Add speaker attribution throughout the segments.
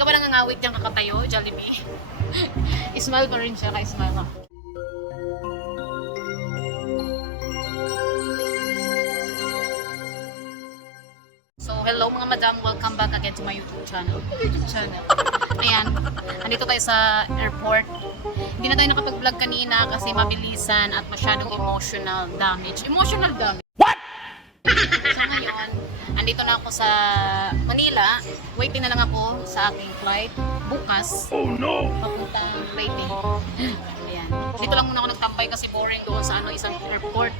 Speaker 1: ka ba nangangawit dyan kakatayo, Jollibee? Ismail pa rin siya, ka-smile ka. So, hello mga madam. Welcome back again to my YouTube channel. YouTube channel. Ayan. Andito tayo sa airport. Hindi na tayo nakapag-vlog kanina kasi mabilisan at masyadong emotional damage. Emotional damage. Ngayon, andito na ako sa Manila. Waiting na lang ako sa aking flight bukas. Oh no! Papuntang Leyte. Ayan. Dito lang muna ako nagtambay kasi boring doon sa ano isang airport.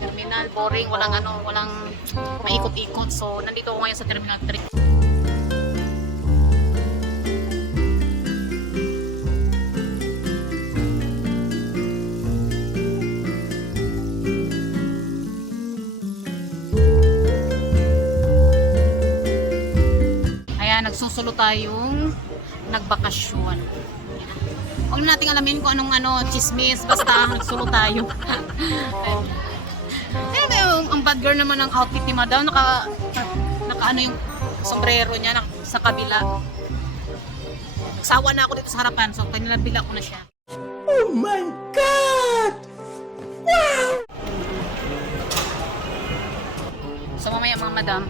Speaker 1: Terminal, boring, walang ano, walang maikot-ikot. So, nandito ako ngayon sa Terminal 3. Nagsusulo tayong nagbakasyon. Huwag na nating alamin kung anong ano, chismis, basta nagsulo tayo. Ayan. Ayan, yung, ang bad girl naman ng outfit ni Madam, naka, naka ano yung sombrero niya nak- sa kabila. Nagsawa na ako dito sa harapan, so pinabila ko na siya.
Speaker 2: Oh my God!
Speaker 1: So mamaya mga madam,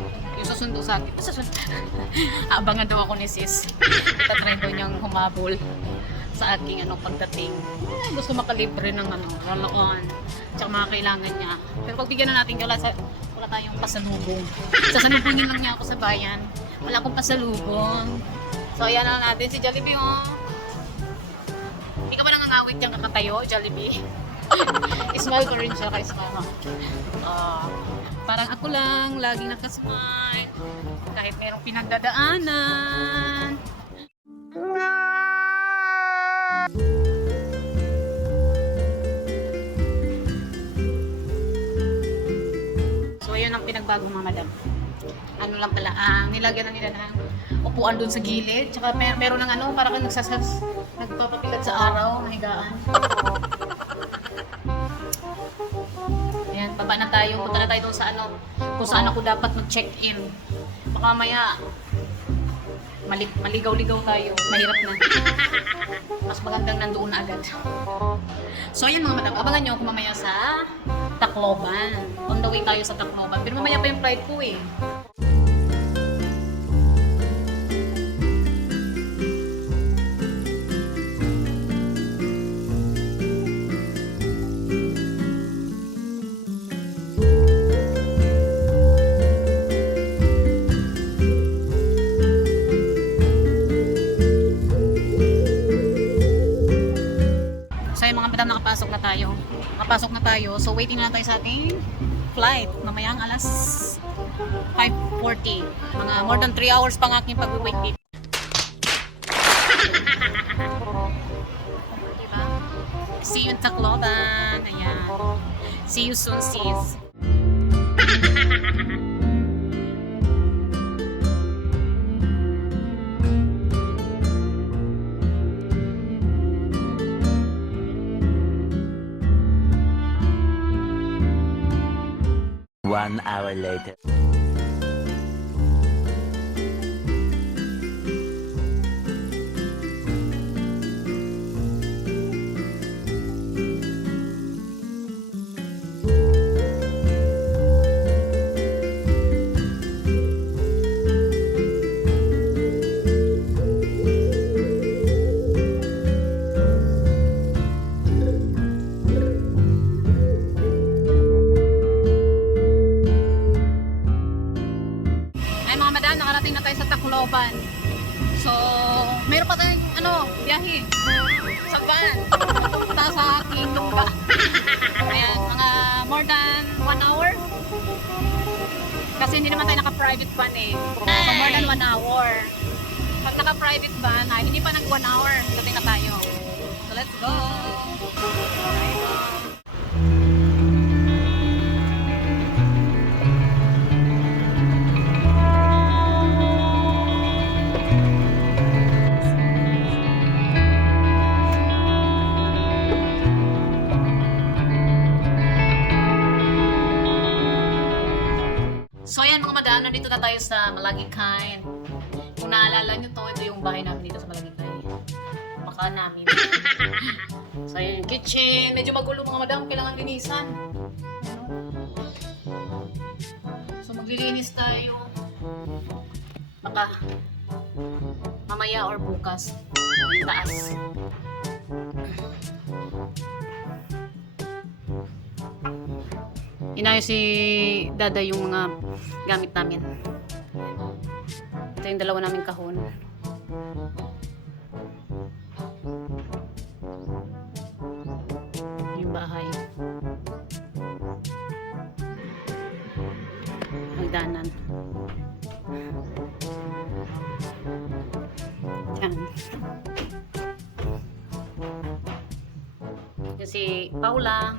Speaker 1: susundo sa akin. Susundo. Aabangan daw ako ni sis. Itatry daw niyang humabol sa aking ano pagdating. Eh, gusto makalibre ng ano, laloon. Tsaka mga kailangan niya. Pero pagbigyan na natin, wala, sa, wala tayong pasalubong. Sasalubungin lang niya ako sa bayan. Wala akong pasalubong. So ayan na natin si Jollibee oh. Hindi ka ba nangangawit dyan kakatayo, Jollibee? Ismile ko rin siya kay Smile. Ah, parang ako lang, laging nakasmile. Kahit merong pinagdadaanan. So, yun ang pinagbago mga madam. Ano lang pala, ang nilagyan na nila ng upuan doon sa gilid. Tsaka mer meron ng ano, parang kang nagsasas, nagpapapilat sa araw, nahigaan. Baba na tayo. Punta na tayo doon sa ano, kung saan ako dapat mag-check-in. Baka maya, mali maligaw-ligaw tayo. Mahirap na. Mas magandang nandoon na agad. So, ayan mga madam, abangan nyo ako mamaya sa Tacloban. On the way tayo sa Tacloban. Pero mamaya pa yung flight ko eh. Tayo. Nakapasok na tayo. So waiting na tayo sa ating flight. Mamayang alas 5.40. Mga more than 3 hours pang aking pag-wait dito. diba? See you in Tacloban. Ayan. See you soon, sis.
Speaker 3: One hour later.
Speaker 1: Tacloban. So, meron pa tayong ano, biyahe. Sa van. Punta sa aking lupa. Ayan, mga more than one hour. Kasi hindi naman tayo naka-private van eh. So, more than one hour. Pag naka-private van, ay hindi pa nag one hour. Dating na tayo. So, let's go! So ayan mga madam, nandito na tayo sa Malagi Kind. Kung naalala nyo to, ito yung bahay namin dito sa Malagitay. Baka namin. so, yun yung kitchen. Medyo magulo mga madam. Kailangan linisan. So, maglilinis tayo. Baka mamaya or bukas. Yung taas. Inayos si Dada yung mga gamit namin. Ito yung dalawa naming kahon. Yung bahay. Hagdanan. Yan. Yan si Paula.